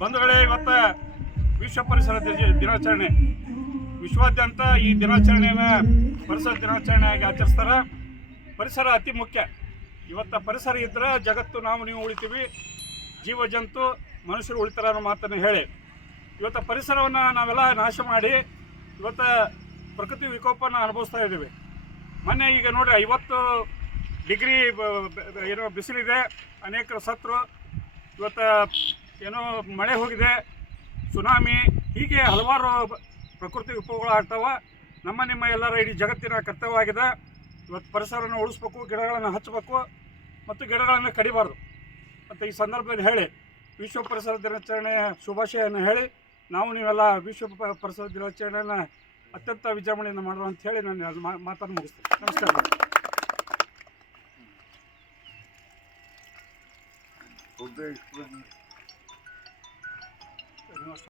ಬಂಧುಗಳೇ, ಇವತ್ತು ವಿಶ್ವ ಪರಿಸರ ದಿನಾಚರಣೆ. ವಿಶ್ವಾದ್ಯಂತ ಈ ದಿನಾಚರಣೆಯನ್ನು ಪರಿಸರ ದಿನಾಚರಣೆಯಾಗಿ ಆಚರಿಸ್ತಾರೆ. ಪರಿಸರ ಅತಿ ಮುಖ್ಯ. ಇವತ್ತು ಪರಿಸರ ಇದ್ದರೆ ಜಗತ್ತು ನಾವು ನೀವು ಉಳಿತೀವಿ, ಜೀವ ಜಂತು ಮನುಷ್ಯರು ಉಳಿತಾರೆ ಅನ್ನೋ ಮಾತನ್ನು ಹೇಳಿ ಇವತ್ತು ಪರಿಸರವನ್ನು ನಾವೆಲ್ಲ ನಾಶ ಮಾಡಿ ಇವತ್ತು ಪ್ರಕೃತಿ ವಿಕೋಪನ ಅನುಭವಿಸ್ತಾ ಇದ್ದೀವಿ. ಮೊನ್ನೆ ಈಗ ನೋಡಿರಿ 50 ಡಿಗ್ರಿ ಏನೋ ಬಿಸಿಲಿದೆ, ಅನೇಕರು ಸತ್ರು. ಇವತ್ತು ಏನೋ ಮಳೆ ಹೋಗಿದೆ, ಸುನಾಮಿ, ಹೀಗೆ ಹಲವಾರು ಪ್ರಕೃತಿ ವಿಕೋಪಗಳು ಆಗ್ತಾವೆ. ನಿಮ್ಮ ಎಲ್ಲರ ಇಡೀ ಜಗತ್ತಿನ ಕರ್ತವ್ಯವಾಗಿದೆ. ಇವತ್ತು ಪರಿಸರವನ್ನು ಉಳಿಸ್ಬೇಕು, ಗಿಡಗಳನ್ನು ಹಚ್ಚಬೇಕು ಮತ್ತು ಗಿಡಗಳನ್ನು ಕಡಿಬಾರ್ದು ಅಂತ ಈ ಸಂದರ್ಭದಲ್ಲಿ ಹೇಳಿ ವಿಶ್ವ ಪರಿಸರ ದಿನಾಚರಣೆಯ ಶುಭಾಶಯವನ್ನು ಹೇಳಿ ನೀವೆಲ್ಲ ವಿಶ್ವ ಪರಿಸರ ದಿನಾಚರಣೆಯನ್ನು ಅತ್ಯಂತ ವಿಜೃಂಭಣೆಯಿಂದ ಮಾಡುವ ಅಂತ ಹೇಳಿ ನಾನು ಮಾತನ್ನು ಮುಗಿಸ್ತೇನೆ. ನಮಸ್ಕಾರ.